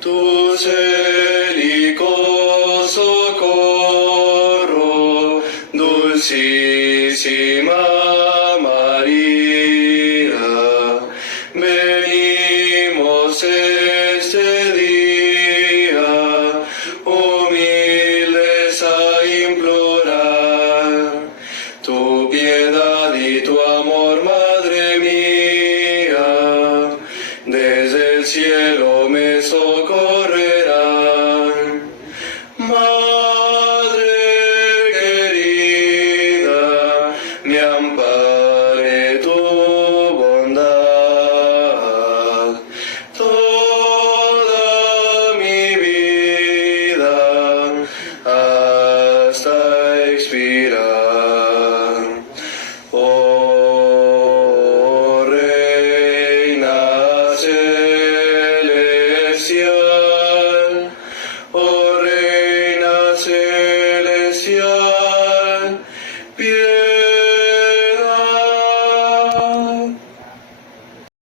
Tu célico socorro, dulcísima María, venimos este día, humildes a implorar tu piedad y tu amor, Madre mía, desde el cielo me socorrerán. Madre querida, me ampare tu bondad, toda mi vida hasta expirar. Oh Reina Celestial,